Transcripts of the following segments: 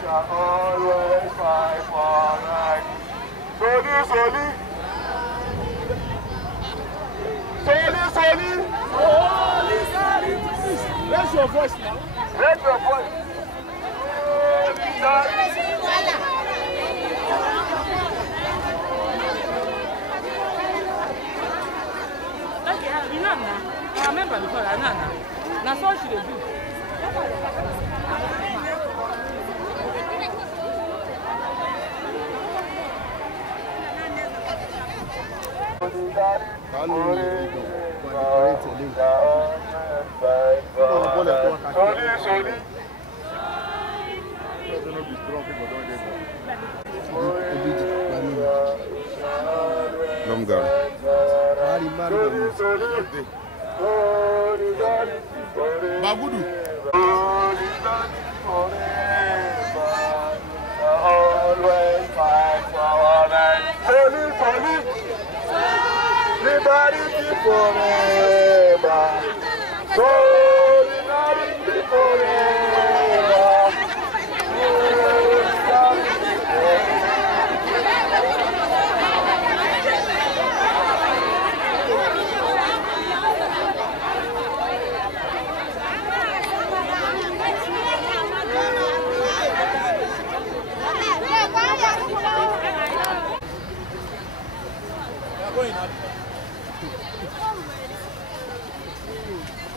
Shall always fight for right. Soli. Raise your voice now. Raise your voice. Okay, I remember before Nana. That's all she did. Bagudu. Always fight for our right. Solidarity forever. Solidarity forever.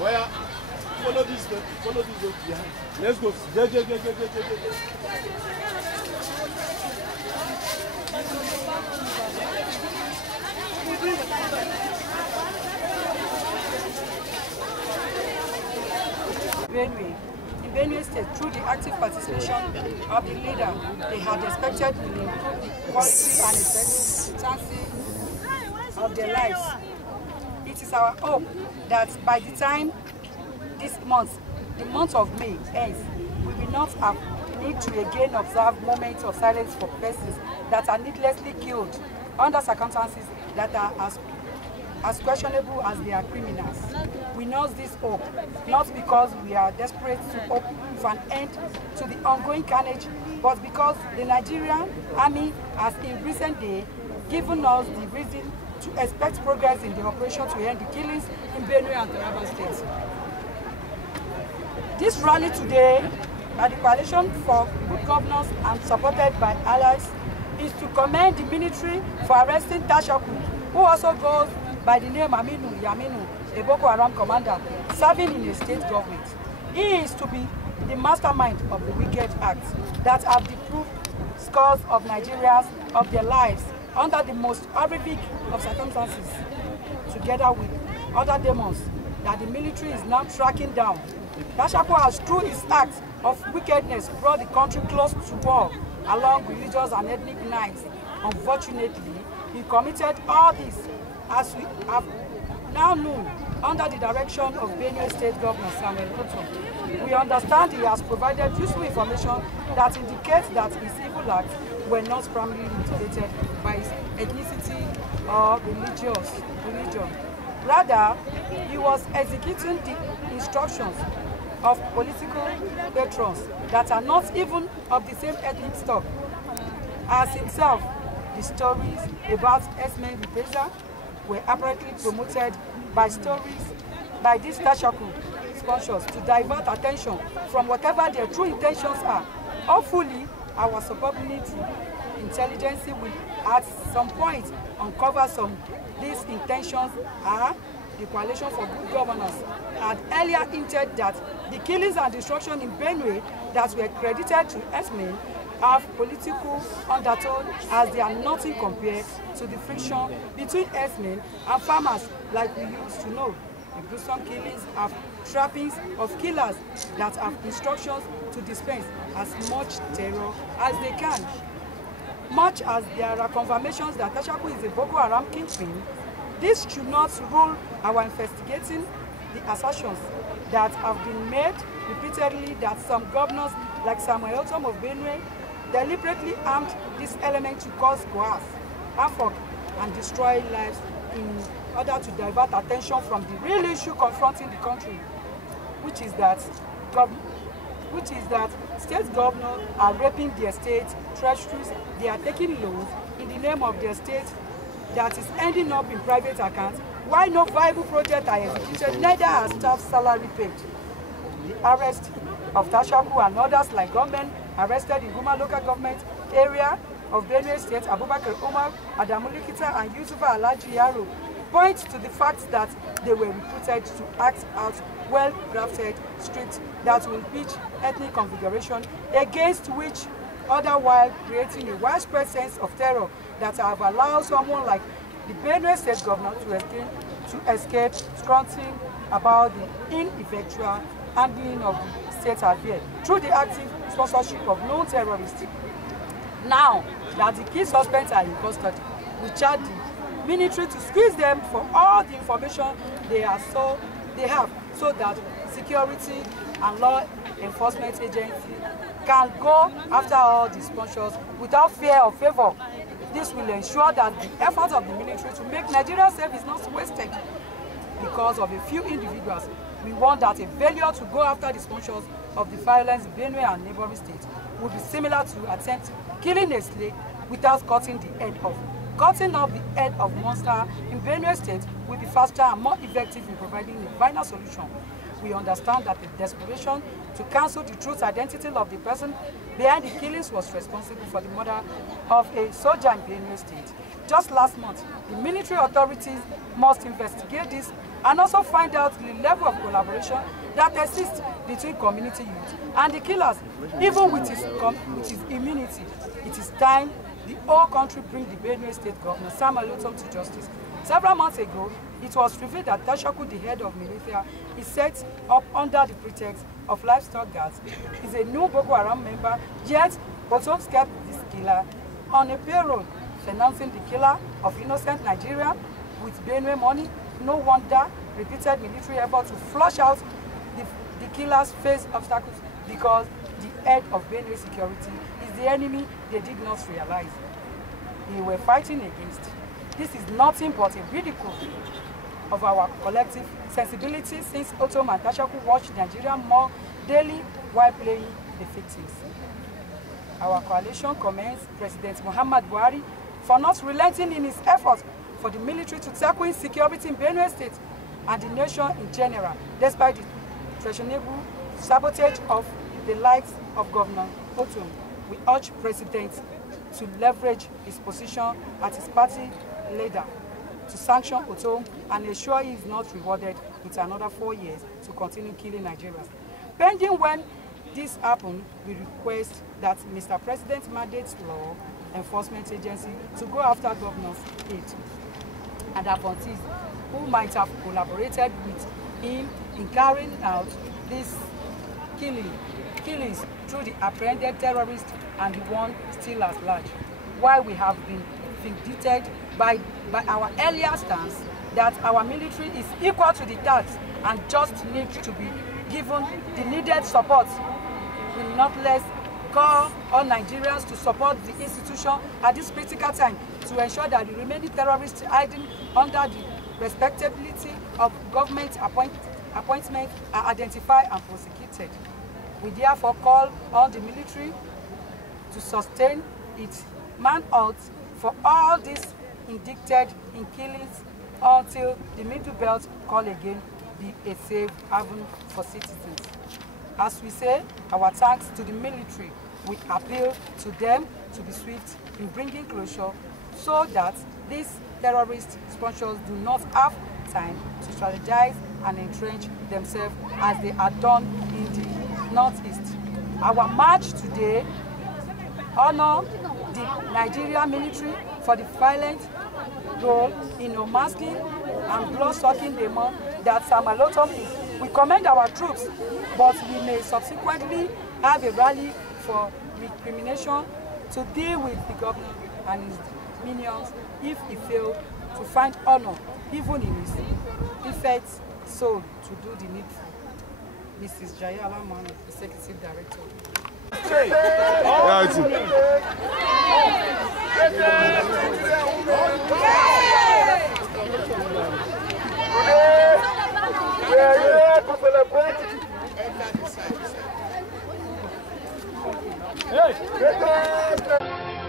Where? Follow this way behind. Let's go. Benue. In Benue State, through the active participation of the leader, they had expected will improve the quality and efficiency of their lives. It is our hope that by the time this month, the month of May ends, we will not have need to again observe moments of silence for persons that are needlessly killed under circumstances that are as questionable as they are criminals. We nurse this hope, not because we are desperate to hope for an end to the ongoing carnage, but because the Nigerian army has in recent days given us the reason to expect progress in the operation to end the killings in Benue and Taraba states. This rally today by the Coalition for Good Governance and supported by allies is to commend the military for arresting Tarshaku, who also goes by the name Aminu Yaminu, a Boko Haram commander serving in the state government. He is to be the mastermind of the wicked acts that have deprived scores of Nigerians of their lives under the most horrific of circumstances, together with other demons that the military is now tracking down. Tarshaku has, through his acts of wickedness, brought the country close to war along religious and ethnic lines. Unfortunately, he committed all this, as we have now known, under the direction of Benue State Governor Samuel Ruto. We understand he has provided useful information that indicates that his evil acts were not primarily motivated by his ethnicity or religion. Rather, he was executing the instructions of political patrons that are not even of the same ethnic stock as himself. The stories about S-men reprisal were apparently promoted by these Tarshaku sponsors to divert attention from whatever their true intentions are. Hopefully, our subordinate intelligence will at some point uncover some these intentions. The Coalition for Good Governance had earlier hinted that the killings and destruction in Benue that were credited to S-men have political undertone, as they are nothing compared to the friction between S-men and farmers like we used to know. The gruesome killings have trappings of killers that have instructions to dispense as much terror as they can. Much as there are confirmations that Tarshaku is a Boko Haram kingpin, this should not rule our investigating the assertions that have been made repeatedly that some governors like Samuel Otom of Benue deliberately armed this element to cause havoc and destroy lives in order to divert attention from the real issue confronting the country, which is that state governors are raping their state treasuries. They are taking loans in the name of their state that is ending up in private accounts. Why no viable project are executed, neither are staff salary paid. The arrest of Tarshaku and others like gunmen arrested in Guma local government area of Benue State, Abubakar Omar, Adamu Likita and Yusufa Alaji Yaro point to the fact that they were recruited to act out well-crafted scripts that will pitch ethnic configuration against which other while creating a widespread sense of terror that have allowed someone like the Benue State governor to escape scrutiny about the ineffectual handling of the state affair through the active sponsorship of known terrorists. Now that the key suspects are in custody, we charge the military to squeeze them for all the information they have so that security and law enforcement agencies can go after all the sponsors without fear or favor. This will ensure that the effort of the military to make Nigeria safe is not wasted because of a few individuals. We want that a failure to go after the sponsors of the violence in Benue and neighboring states would be similar to attempt killing a slave without cutting the head off. Cutting off the head of monster in Benue State will be faster and more effective in providing a final solution. We understand that the desperation to cancel the true identity of the person behind the killings was responsible for the murder of a soldier in Benue State. Just last month, the military authorities must investigate this and also find out the level of collaboration that exists between community youth and the killers. Even with his immunity, it is time the whole country bring the Benue State Governor Sam Alotom to justice. Several months ago, it was revealed that Tarshaku, the head of militia, is set up under the pretext of livestock guards. He's a new Boko Haram member, yet Otom kept this killer on a payroll, financing the killer of innocent Nigerians with Benue money. No wonder repeated military effort to flush out the killers face obstacles because the head of Benue security is the enemy they did not realize they were fighting against. This is nothing but a ridicule of our collective sensibility since Otom and Tarshaku watched Nigeria more daily while playing the victims. Our coalition commends President Muhammad Buhari for not relenting in his efforts for the military to tackle insecurity in Benue State and the nation in general, despite the treasonable sabotage of the likes of Governor Otom. We urge President to leverage his position as his party leader to sanction Otom and ensure he is not rewarded with another 4 years to continue killing Nigerians. Pending when this happens, we request that Mr. President mandates law enforcement agency to go after governors' aid and appointees who might have collaborated with him in carrying out these killings through the apprehended terrorists and the one still at large. While we have been vindicated by our earlier stance that our military is equal to the task and just needs to be given the needed support, we will not less call on Nigerians to support the institution at this critical time to ensure that the remaining terrorists hiding under the respectability of government appointments are identified and prosecuted. We therefore call on the military to sustain its manhunt for all these indicted in killings until the Middle Belt call again be a safe haven for citizens. As we say, our thanks to the military. We appeal to them to be swift in bringing closure so that these terrorist sponsors do not have time to strategize and entrench themselves as they are done in the Northeast. Our march today honors the Nigerian military for the violent role in unmasking and blood-sucking demon that Sam Alotom is. We commend our troops, but we may subsequently have a rally for recrimination to deal with the governor and his minions if he failed to find honor, even in his effete soul, to do the needful. Mrs. Jaiyetola Mohammed, Executive Director. Yeah, Today, we are here to celebrate the